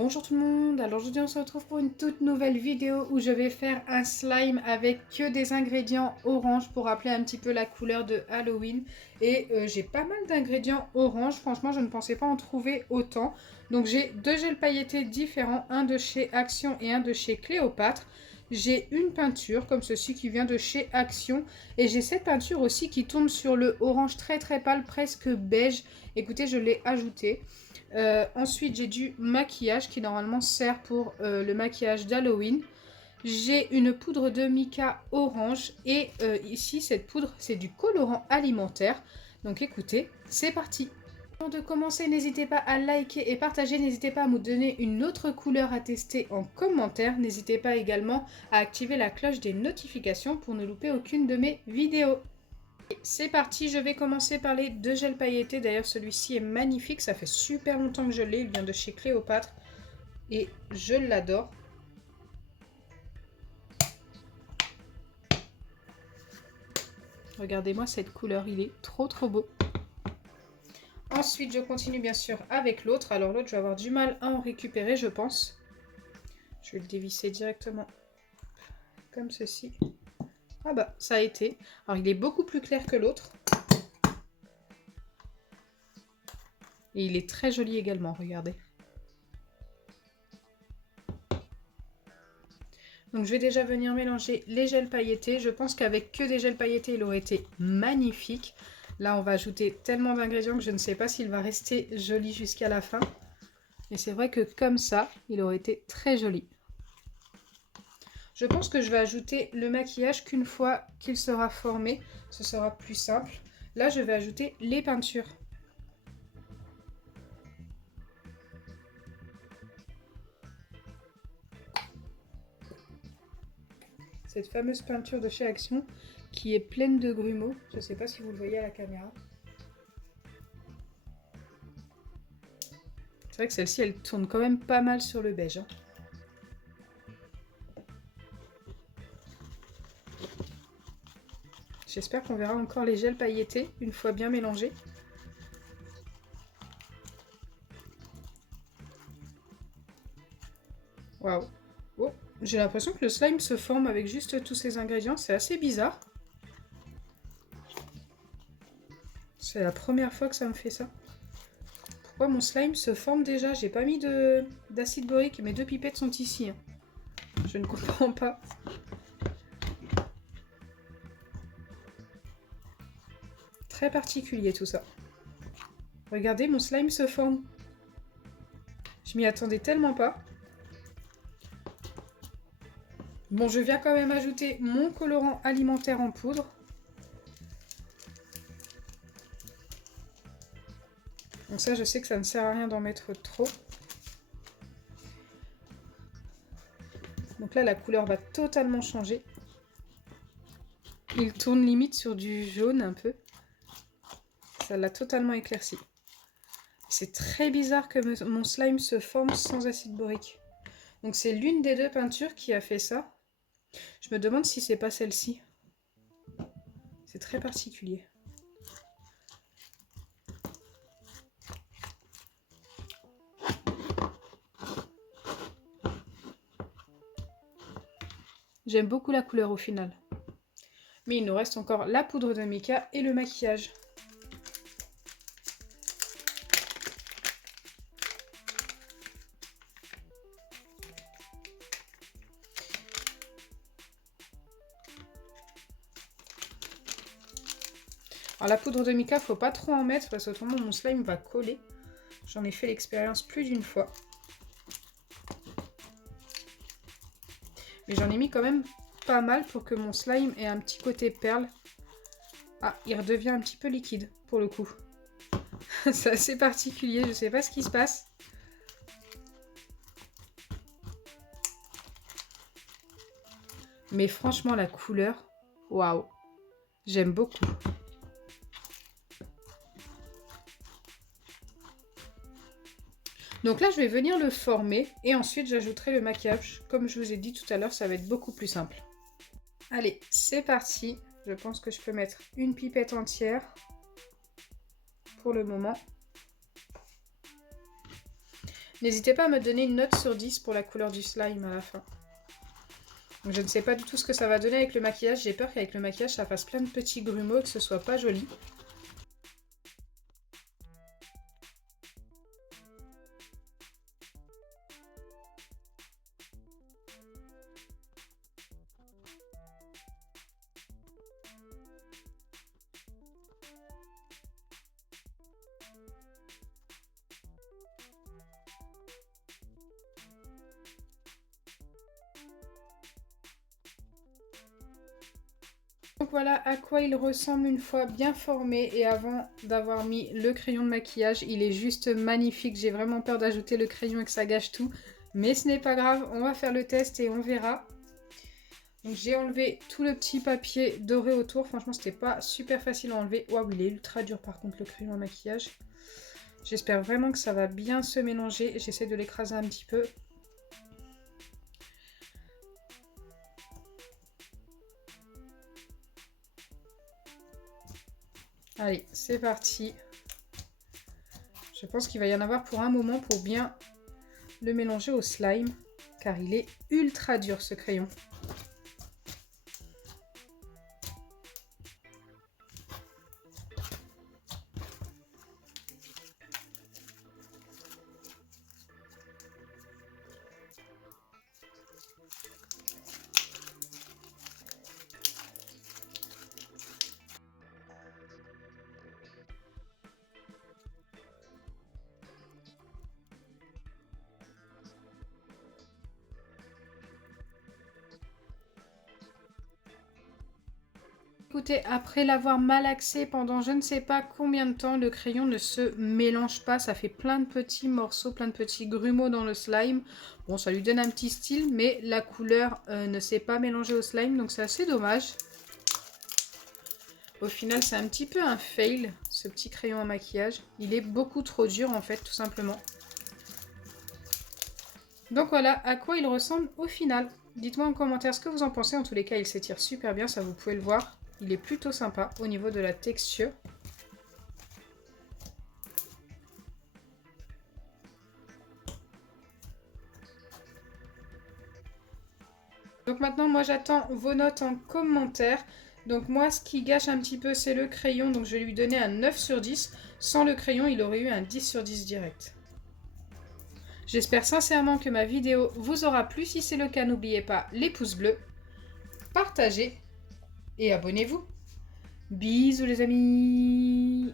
Bonjour tout le monde, alors aujourd'hui on se retrouve pour une toute nouvelle vidéo où je vais faire un slime avec que des ingrédients orange pour rappeler un petit peu la couleur de Halloween. Et j'ai pas mal d'ingrédients orange, franchement je ne pensais pas en trouver autant. Donc j'ai deux gels pailletés différents, un de chez Action et un de chez Cléopâtre. J'ai une peinture comme ceci qui vient de chez Action et j'ai cette peinture aussi qui tourne sur le orange très pâle, presque beige. Écoutez, je l'ai ajouté. Ensuite, j'ai du maquillage qui normalement sert pour le maquillage d'Halloween. J'ai une poudre de mica orange et ici, cette poudre, c'est du colorant alimentaire. Donc écoutez, c'est parti. Avant de commencer, n'hésitez pas à liker et partager. N'hésitez pas à me donner une autre couleur à tester en commentaire. N'hésitez pas également à activer la cloche des notifications pour ne louper aucune de mes vidéos. C'est parti, je vais commencer par les deux gels pailletés. D'ailleurs, celui-ci est magnifique. Ça fait super longtemps que je l'ai. Il vient de chez Cléopâtre. Et je l'adore. Regardez-moi cette couleur. Il est trop beau. Ensuite, je continue bien sûr avec l'autre. Alors l'autre, je vais avoir du mal à en récupérer, je pense. Je vais le dévisser directement comme ceci. Ah bah, ça a été. Alors, il est beaucoup plus clair que l'autre. Et il est très joli également, regardez. Donc je vais déjà venir mélanger les gels pailletés. Je pense qu'avec que des gels pailletés, il aurait été magnifique. Là, on va ajouter tellement d'ingrédients que je ne sais pas s'il va rester joli jusqu'à la fin. Et c'est vrai que comme ça, il aurait été très joli. Je pense que je vais ajouter le maquillage qu'une fois qu'il sera formé. Ce sera plus simple. Là, je vais ajouter les peintures. Cette fameuse peinture de chez Action qui est pleine de grumeaux. Je ne sais pas si vous le voyez à la caméra. C'est vrai que celle-ci, elle tourne quand même pas mal sur le beige. Hein. J'espère qu'on verra encore les gels pailletés une fois bien mélangés. Waouh! Oh, j'ai l'impression que le slime se forme avec juste tous ces ingrédients. C'est assez bizarre. C'est la première fois que ça me fait ça. Pourquoi mon slime se forme déjà? J'ai pas mis d'acide borique. Mes deux pipettes sont ici. Hein. Je ne comprends pas. Très particulier tout ça. Regardez, mon slime se forme. Je m'y attendais tellement pas. Bon, je viens quand même ajouter mon colorant alimentaire en poudre. Donc ça, je sais que ça ne sert à rien d'en mettre trop. Donc là, la couleur va totalement changer. Il tourne limite sur du jaune un peu. Ça l'a totalement éclairci. C'est très bizarre que mon slime se forme sans acide borique. Donc c'est l'une des deux peintures qui a fait ça. Je me demande si c'est pas celle-ci. C'est très particulier. J'aime beaucoup la couleur au final. Mais il nous reste encore la poudre de mica et le maquillage. Alors la poudre de mica, faut pas trop en mettre parce qu'autrement mon slime va coller. J'en ai fait l'expérience plus d'une fois. Mais j'en ai mis quand même pas mal pour que mon slime ait un petit côté perle. Ah, il redevient un petit peu liquide pour le coup. C'est assez particulier, je sais pas ce qui se passe. Mais franchement, la couleur, waouh, j'aime beaucoup. Donc là, je vais venir le former et ensuite j'ajouterai le maquillage. Comme je vous ai dit tout à l'heure, ça va être beaucoup plus simple. Allez, c'est parti. Je pense que je peux mettre une pipette entière pour le moment. N'hésitez pas à me donner une note sur 10 pour la couleur du slime à la fin. Donc je ne sais pas du tout ce que ça va donner avec le maquillage. J'ai peur qu'avec le maquillage, ça fasse plein de petits grumeaux et que ce soit pas joli. Donc voilà à quoi il ressemble une fois bien formé et avant d'avoir mis le crayon de maquillage. Il est juste magnifique. J'ai vraiment peur d'ajouter le crayon et que ça gâche tout. Mais ce n'est pas grave, on va faire le test et on verra. Donc j'ai enlevé tout le petit papier doré autour. Franchement, c'était pas super facile à enlever. Waouh, il est ultra dur par contre le crayon à maquillage. J'espère vraiment que ça va bien se mélanger. J'essaie de l'écraser un petit peu. Allez, c'est parti. Je pense qu'il va y en avoir pour un moment pour bien le mélanger au slime. Car il est ultra dur ce crayon. Écoutez, après l'avoir malaxé pendant je ne sais pas combien de temps, le crayon ne se mélange pas. Ça fait plein de petits morceaux, plein de petits grumeaux dans le slime. Bon, ça lui donne un petit style, mais la couleur ne s'est pas mélangée au slime, donc c'est assez dommage. Au final, c'est un petit peu un fail, ce petit crayon à maquillage. Il est beaucoup trop dur, en fait, tout simplement. Donc voilà à quoi il ressemble au final. Dites-moi en commentaire ce que vous en pensez. En tous les cas, il s'étire super bien, ça vous pouvez le voir. Il est plutôt sympa au niveau de la texture. Donc maintenant, moi j'attends vos notes en commentaire. Donc moi, ce qui gâche un petit peu, c'est le crayon. Donc je vais lui donner un 9 sur 10. Sans le crayon, il aurait eu un 10 sur 10 direct. J'espère sincèrement que ma vidéo vous aura plu. Si c'est le cas, n'oubliez pas les pouces bleus, partagez et abonnez-vous. Bisous les amis!